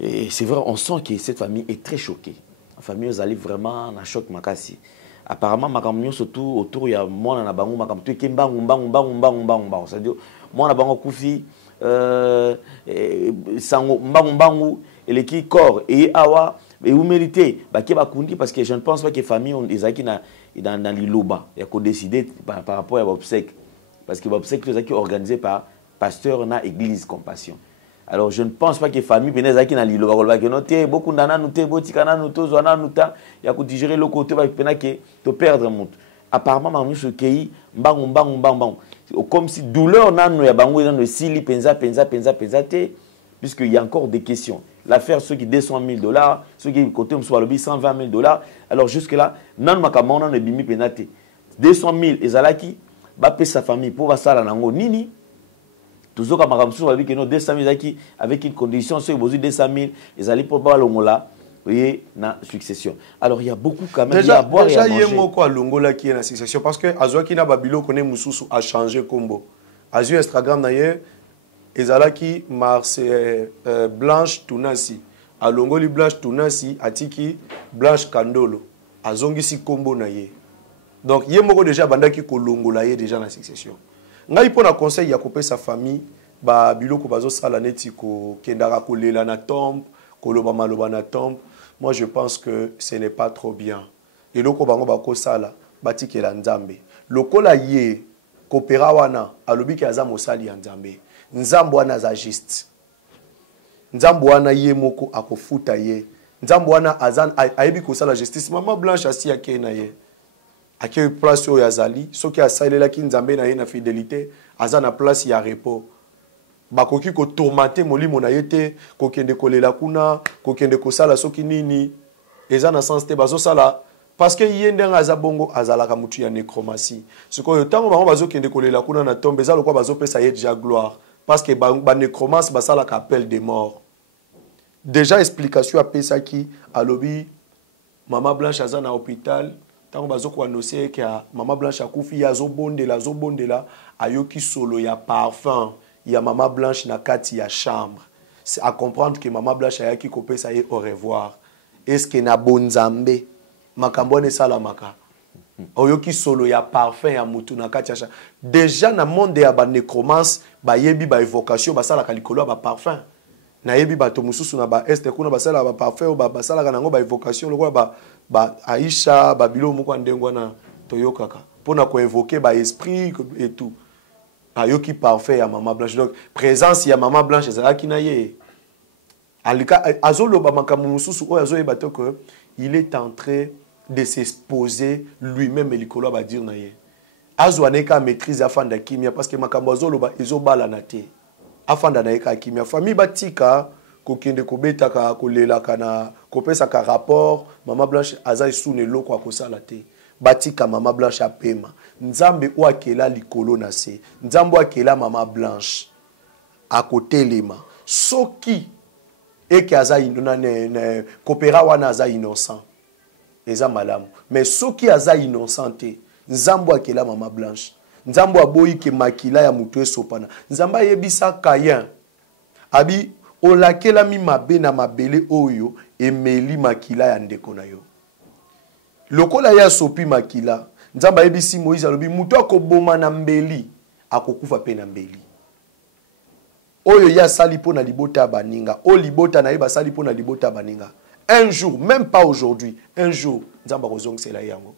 Et c'est vrai, on sent que cette famille est très choquée. La famille est vraiment en choc makasi. Apparemment, makamnyo surtout autour il y a moi na bango makamtu kembangu. C'est-à-dire moi na bango kufi sango mbangu et les qui corps et awa et vous méritez ba ke ba kundi parce que je ne pense pas que famille on ezaki na dans liloba il y a ko décider par rapport à obsèque parce que obsèque les qui organisé par pasteur na église compassion. Alors je ne pense pas que famille peneza qui na liloba ko ba que noté beaucoup ndana noté botikana noto zwana nuta ya ko digérer le côté ba pena que to perdre monte. Apparemment mamou ce pays mbangu. comme si douleur nano ya bango nano sili penza te, puisqu'il y a encore des questions. L'affaire, ceux qui 200 000 $, ceux qui côté M. Walobi 120 000 $. Alors jusque-là, nan makamona ne bimi penate. 200 000 ezalaki, bape sa famille pour vasala nango nini. Toujours comme Makamsou Walobi que non 200 000 avec une condition, ceux qui ont 200 000 ezali pour pas longola. Vous voyez, na succession. Alors il y a beaucoup quand même. Déjà, il y a à boire et à manger. Déjà, il y a beaucoup à longola qui est la succession parce que Azwa qui n'a babilo connaît Moussou a changé combo. Azwa Instagram d'ailleurs. Ezalaki Marseille Blanche Tunasi a Longoli Blanche Tunasi atiki Blanche Kandolo a zongisi kombo na ye. Donc ye moko déjà bandaki ko longola ye déjà na succession. Ngai pona conseil ya couper sa famille ba biloko bazo sala neti ko kendaka ko lela na tombe ko loba maloba na tombe. Moi je pense que ce n'est pas trop bien. Et loko bango ba ko sala batiki la nzambe. Lokola ye kopera wana alobi ki aza mosali ya nzambe. Nzambo wana za juste. Nzambo wana ye moko akofuta ye. Nzambo wana azan aibi kosala justice. Maman Blanche asi yake na ye. Ake place yo yazali, soki asalela ki nzambe na ye na fidélité, azana place ya repos. Bakoki ko tourmenter molimo na yete, ko kende kolela kuna, ko kende kosala soki nini. Ezana sens te bazo sala parce que yende ngaza bongo azalaka mutu ya nécromancie. Siko yo tango bango bazo kende kolela kuna na tombe za lokwa bazo pesa ye déjà gloire. Parce que ba nécromance basala appel des morts. Déjà explication à pesa qui à lobby Maman Blanche azana hôpital tant bazo ko annoncer que Maman Blanche akufi ya zo bondela ayoki solo ya parfum ya Maman Blanche na kati ya chambre. C'est à comprendre que Maman Blanche ayaki ko pesa ye au revoir. Est-ce que na bonzambe makambone salamaka oyoki solo ya parfum ya mutu na kati ya chambre. Déjà na monde ya ba nécromance ba yebi ba évocation ba sala kalikolo ba parfum na yebi ba to mususu na ba este kuna ba sala ba parfum ba sala kanango ba évocation lokwa ba Aisha ba bilo moko ndengwa na toyokaka pona ko évoquer ba esprit et tout ayoki parfum ya Maman Blanche. Donc présence ya Maman Blanche ezalaki na ye alika azolo ba makamu mususu o azo yeba to que il est en train de s'exposer lui-même et likolo ba dire na ye azwaneka maîtrise afanda kimia parce que makambo azolo ba ezobala na te afanda na eka kimia famille batika ko kende ko betaka ko lelaka na ko pesa ka rapport Maman Blanche azai sune loko akosala te batika Maman Blanche apema nzambe o akela likolo na se nzambo akela Maman Blanche akotelema soki eke aza inona kopera wana aza innocent eza malamu mais soki aza innocent nzambo akela Maman Blanche nzambo aboyi ke makila ya mutu esopana nzamba yebisa Kayin abi olakela mi mabe na mabele oyo emeli makila ya ndeko na yo lokola ya sopi makila nzamba yebisi Moïse alobi mutu akoboma na mbeli akokufa pe na mbeli oyo ya sali po na libota baninga o libota na yeba sali po na libota baninga un jour même pas aujourd'hui un jour nzamba kozongisela yango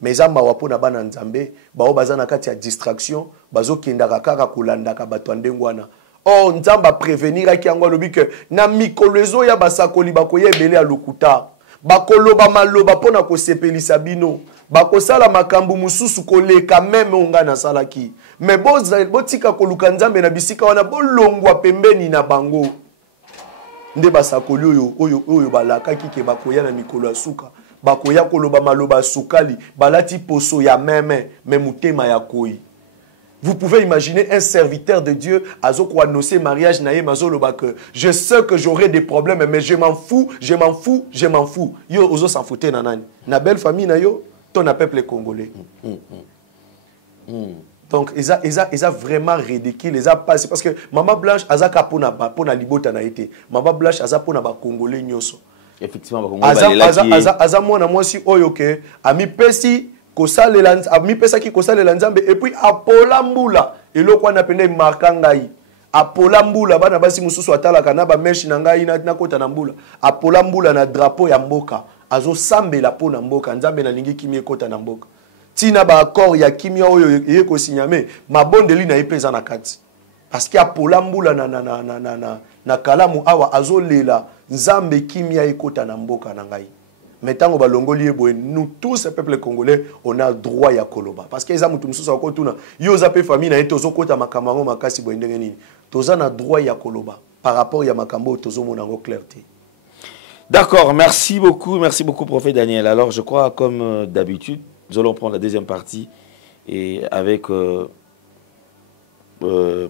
mais zamba wapo na bana nzambe bao bazana kati ya distraction bazo kendaka kaka kolandaka bato ndengwana oh nzamba prévenir ki yango lobi que na mikolezo ya basakoli bakoye ebele ya lokuta bakoloba maloba pona ko sepelisa bino bakosala makambu mususu koleka meme onga na salaki mais botika koluka nzambe na bisika wana bolongwa pembeni na bango nde basakoli oyo balaka kike bakoya na mikolo ya suka bakoya koloba maloba sukali balati poso ya meme mutema ya koi. Vous pouvez imaginer un serviteur de Dieu azoko annoncer mariage naye mazoloba que je sais que j'aurai des problèmes mais je m'en fous. Yo ozo s'en fouter na nani na belle famille na yo ton peuple congolais. Donc ils a vraiment ridicule les a passé parce que Maman Blanche azaka pona libota na été Maman Blanche azapona ba congolais nyoso. Effectivement ba aza mwana mwasi oyo ke ami pesi kosalela ami pesa ki kosalela nzambe et puis apola mbula eloko wana pene marka ngai apola mbula bana basi mususu atalaka na ba meshi na ngai na kota na mbula apola mbula na drapeau ya mboka azo sambela pona mboka nzambe na lingi kimi ekota na mboka tina ba accord ya kimia oyo yeko signame mabondeli na epeza na kati parce que apola mbula na kalamu awa azo lela nzambe kimia ekota na mboka na ngai Maintenant, nous tous, les peuples congolais, on a droit à Koloba. Parce que les gens qui sont en ils ont famille, ils ont droit à Koloba. Par rapport à Makambo, ils ont clarté. D'accord, merci beaucoup, prophète Daniel. Alors, je crois, comme d'habitude, nous allons prendre la deuxième partie et avec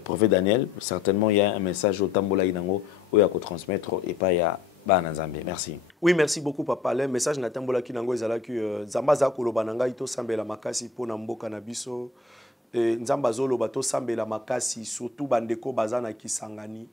prophète Daniel. Certainement, il y a un message au Tambola Inango où il y a qu'à transmettre et pas il y a Bananzambe. Merci. Oui, merci beaucoup, papa. Le message na Tambola Kinango est que Zambaza Kolobananga ito sambela makasi po na mboka na biso. Nzamba zolo bato sambela makasi surtout bandeko bazana Kisangani.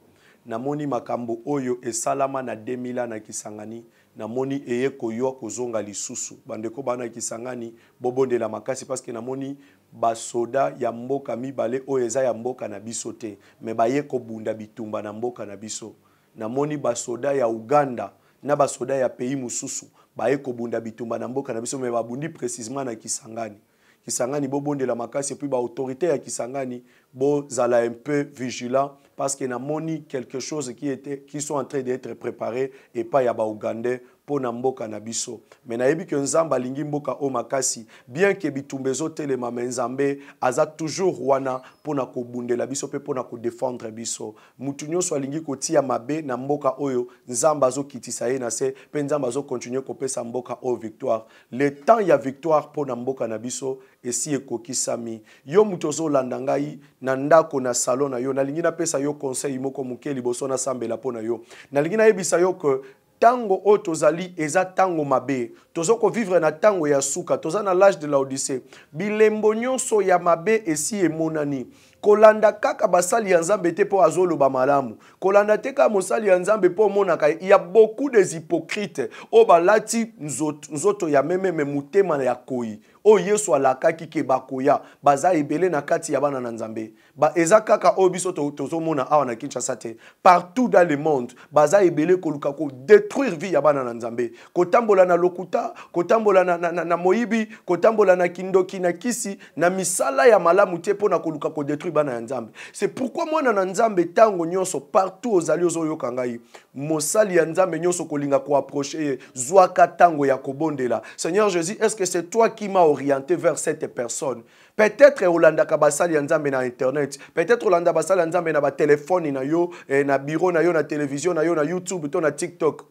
Namoni makambo oyo esalama na 2000 na Kisangani. Namoni eye koyo kozonga lisusu. Bandeko bana Kisangani bobondela makasi parce que namoni basoda ya mboka mibale oyo eza ya mboka na biso te. Me baye ko bunda bitumba na mboka na biso. Namoni basoda ya Uganda na basoda ya pays mususu baye ko bunda bitumba na mboka na biso me babundi précisément na Kisangani. Kisangani bobonde la makasi et puis ba autorité ya Kisangani bo zala un peu vigilant parce que namoni quelque chose qui sont en train d'être préparés et pas ya ba Ougandais pour na mboka na biso. Mais nayebi que nzamba lingi mboka o makasi bien que bitumbezo telema nzambe aza toujours wana pour na ko bundela biso pe pour na ko défendre biso. Mutunyo so lingi ko tia mabe na mboka oyo nzamba zo kitisa ye na se pe nzamba zo continuer ko pesa mboka o victoire. Le temps ya victoire pour na mboka na biso esi ekokisami. Yo mutozo landangai na ndako na salon na yo na lingi na pesa yo conseil moko muke liboso na sambela pona yo. Na lingi na yebisa yo que tango o tozali eza tango mabe tozoko vivre na tango ya suka toza na l'âge de la Odyssée bilembo nyonso ya mabe esi emonani kolanda kaka basali ya nzambe te po azoloba malamu kolanda te ka mosali ya nzambe po monaka il y a beaucoup des hypocrites o balati nzoto ya mememe mutema ya koi o yesu alakaki ke bakoya baza ebele na kati ya bana na nzambe ba eza kaka o biso tozomona awa na Kinshasa te partout dans le monde baza ebele koluka ko détruire vie ya bana na nzambe kotambola na lokuta kotambola na moyibi kotambola na kindoki na kisi na misala ya malamu te po na koluka ko détruire bana ya nzambe. C'est pourquoi moi na nzambe tango nyonso partout ozali ozoyoka ngai mosali ya nzambe nyonso kolinga ko approcher zwaka tango ya kobondela. Seigneur Jésus, est-ce que c'est toi qui m'as orienté vers cette personne? Peut-être Olanda Kabasali ya nzambe na internet, peut-être Olanda Basali ya nzambe na ba téléphone na yo na bureau na yo na télévision na yo na YouTube to na TikTok.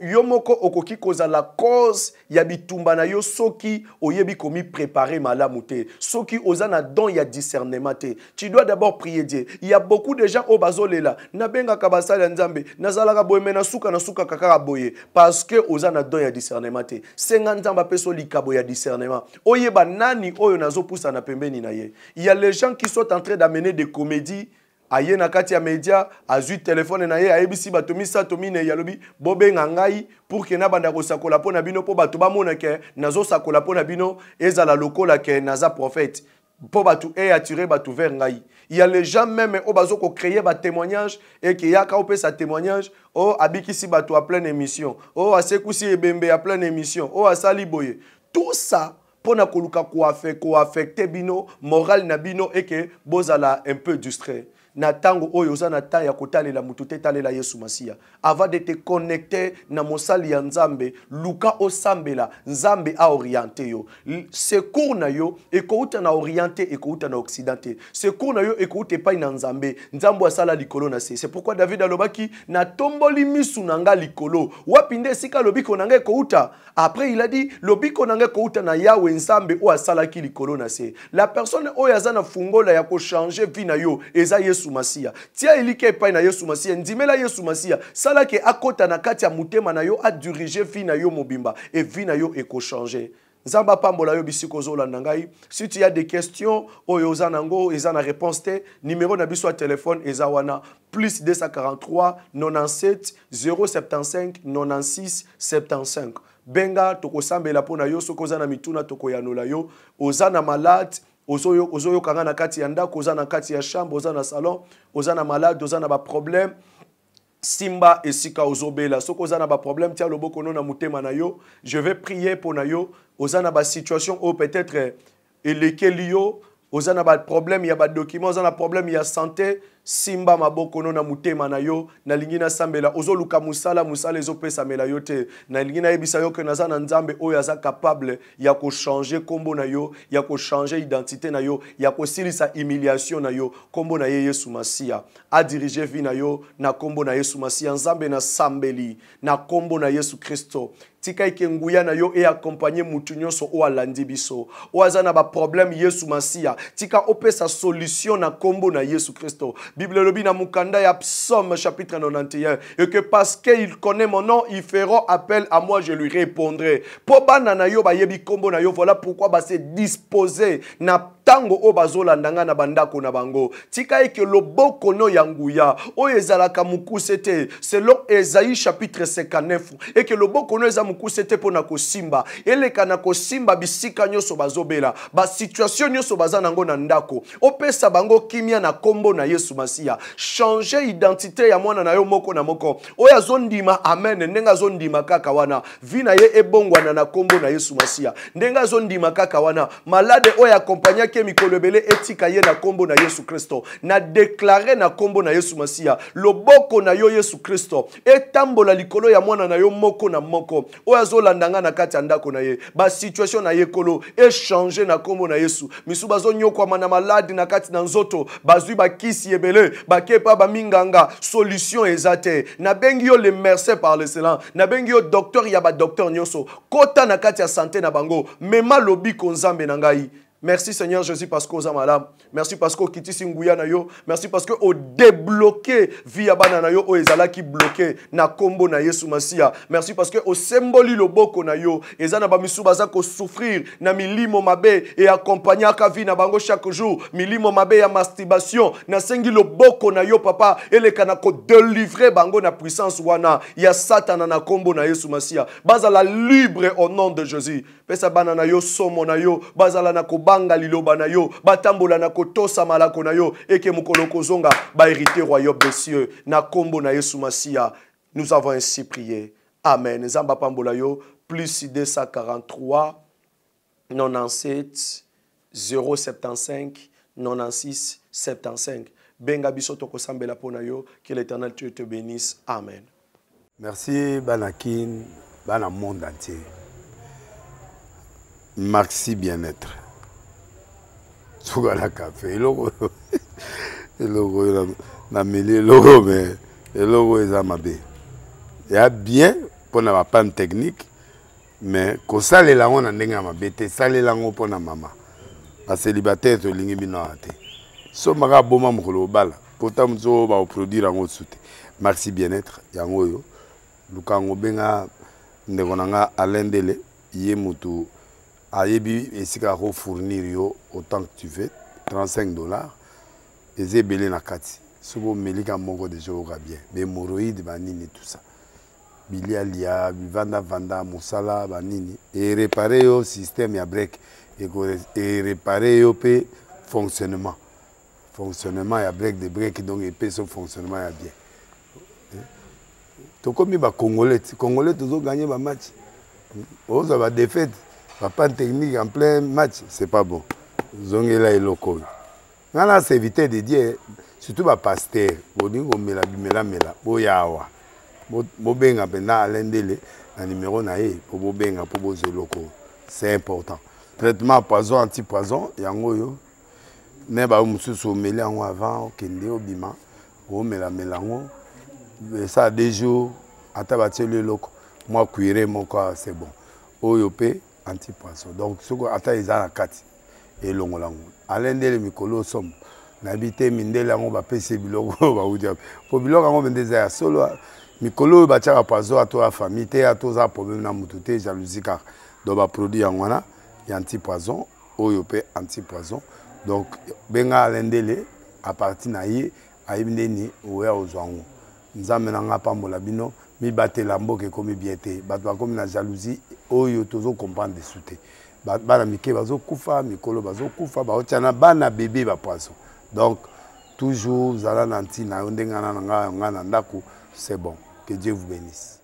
Yomoko okoki koza la cause ya bitumba na yo soki oyebi komi préparer malamu te soki ozana don ya discernement te. Tu dois d'abord prier Dieu. Il y a beaucoup de gens au bazolela na benga kabasala ya nzambe nazalaka boye na suka kakara boye parce que ozana don ya discernement te. 50 ans ba peso likabo ya discernement oyeba nani oyo nazo poussa na pembeni na ye. Il y a les gens qui sont en train d'amener des comédies aye na kati ya media azui telefone na ye ayebisi bato misato mine yalobi bobenga ngai pour que na banda ko sakola pona bino po bato bamona ke nazo sakola pona bino ezala lokola ke naza prophète po bato attirer bato vers ngai. Il y a les gens même au bazo ko créer ba témoignage et que yaka opé sa témoignage o abikisi bato a pleine émission o asekusi ebembe a pleine émission o asali boye tout ça pona koluka ko affecter bino moral na bino et que bozala un peu distrait. Na tango oyo oza na ta ya kotalela mutu te talela Yesu Masia avant de te connecter na mosali ya nzambe luka osambela nzambe a orienté yo secours na yo ekouta na orienté ekouta na occidenté secours na yo ekouta pa na nzambe nzambo asala likolo na se. C'est pourquoi David alobaki na tomboli misu nanga likolo wapinde sika lobiko nanga ekouta. Après il a dit lobiko nanga ekouta na Yahweh nzambe o asala ki likolo na se. La personne oyo azana fungola ya ko changer vie na yo eza Yesu Masia. Tia elike pa na Yesu Masia ndimela Yesu Masia sala ke akota na kati ya mutema na yo a diriger vie na yo mobimba et vie na yo eko changer. Nzamba pambola yo bisiko zolanda ngai. Si tu as des questions oyo zanango ezana réponse te numéro na biso téléphone eza wana plus 243 97 075 96 75. Benga toko sambela pona yo soko zana mituna toko yanola yo ozana malade ozoyo kanga na kati ya ndako ozana kati ya chambre ozana salon ozana malade ozana ba problème simba esika ozobela soko ozana ba problème tia loboko na mutema na yo je vais prier pour na yo ozana ba situation ou peut-être elekeli yo ozana ba problème ya ba document ozana problème ya santé simba maboko no na mutema na yo na lingina sambela ozoluka musala ezopesa mela yo te na lingina yebisa yo ke naza na nzambe oyo aza capable ya ko changer kombo na yo ya ko changer identité na yo ya ko silisa humiliation na yo kombo na ye Yesu Masia a diriger vie na yo na kombo na Yesu Masia nzambe na sambeli na kombo na Yesu Kristo tika ikenguya na yo e accompagner mutu nyonso o alandi biso o azana ba problème Yesu Masia tika opesa solution na kombo na Yesu Kristo. Bible lobi na mukanda ya Psaume chapitre 91 et que parce qu'il connaît mon nom il fera appel à moi je lui répondrai. Po bana na yo ba yebi kombo na yo voilà pourquoi ba se disposer na tango o bazolanda na bandako na bango tika eke loboko no yanguya o ezalaka mukusete selon Esaïe chapitre 59 et que loboko no eza mukusete pona kosimba eleka na kosimba bisika nyoso bazobela ba situation nyoso bazanango na ndako opesa bango kimia na kombo na Yesu Masia changer identité ya mwana na yo moko na moko oya zondima amen ndenga zondima kaka wana vina ye ebongwana na kombo na Yesu Masia ndenga zondima kaka wana malade oya accompagner mikolobele etika ye na kombo na Yesu Kristo na déclarer na kombo na Yesu Masia loboko na yo Yesu Kristo etambola likolo ya mwana na yo moko na moko oyo azolandanga na kati ya ndako na ye ba situation na ye kolo échanger na kombo na Yesu misu bazonyokwa na maladi na kati na nzoto bazwi bakisi ebele bakepa ba minganga solution ezate na bengi yo le merci par l'excellence na bengi yo docteur ya ba docteur nyonso kota na kati ya santé na bango mema lobiko nzambe na ngai. Merci Seigneur Jésus parce que malade. Merci parce que kitisi nguya na yo. Merci parce que o débloqué via bana na yo o ezala ki bloqué na kombo na Yesu Masia. Merci parce que o symboli loboko na yo ezana ba misuba za ko souffrir na milimo mabe et accompagner ka vie na bango chaque jour. Milimo mabe ya masturbation na sengi loboko na yo papa eleka ko délivrer bango na puissance wana ya Satan na kombo na Yesu Masia. Bazala libre au nom de Jésus. Pesa bana na yo somo na yo bazala na ko banga liloba na yo batambola na kotosa malako na yo eke mukolo kozonga ba hériter royaume des cieux na kombo na Yesu Masia. Nous avons ainsi prié. Amen. Nzamba pambola yo plus 243 97 075 96 75. Benga biso toko sambela pona yo, que l'Éternel Dieu te bénisse. Amen. Merci Banakin, Bana monde entier. Maxi bien-être. Sougala café, logo na mêlé logo mais logo est amabé. Il y a bien pour na panne technique mais ko sale la on ndenga mabete sale la ngo pona mama. A célibataire to lingi bino ate. So maka boma mukolo bala. Pourtant mzo ba produire ngo soute. Maxi bien-être yango yo. Lukango benga ndeko nanga alendele ye mutu ayebi esika ko fournir yo autant que tu veux $35 ezebele na kati sobo melika moko de joga bien bémoroïde banini tout ça bilialia vanda musala banini et réparer yo système ya break et réparer yo pe fonctionnement ya break de break donc et pe son fonctionnement ya bien to komi ba congolais toujours gagner ba match oza ba défaite pas technique en plein match, c'est pas bon. Zongela et loco. On a évité de dire, surtout les pasteurs, on mela boyawa. Bobenga pena alendele, un numéro naé, pour bobenga, pour boze loco. C'est important. Traitement poison, anti-poison, yango yo. Neba umususu mele yango avant, kende obima, o mela melango. Ça a des jours, atabate le loco. Moi, cuire mon corps, c'est bon. Oyope. Anti-poisson. Donc, ce qu'on attend, ils ont la carte. Et l'on l'a. À l'endel, Mikolo, somme. N'habite, Mindel, on va payer Bilogo, on va vous dire. Pour Bilogo, on va dire solo. Mikolo, il va tirer à poisson à toi, famille, à toi, ça, problème, n'a moutouté, jalousie, car. Donc, va produire en wana, il y a anti-poison, oyope, anti-poison. Donc, benga à l'endel, à partir naïe, à Ibneni, ou à Ozwango. Nous amenons pas mon labino. Mi batte lambo ke komi biete batwa komi na jalousie oyo tozo comprendre de souté bana mike bazo kufa mikolo bazo kufa ba otiana bana bébé ba poisson donc toujours zala nanti na ndenga na nga na ndako c'est bon que Dieu vous bénisse.